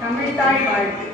தமிழ்தாய் வாழ்த்து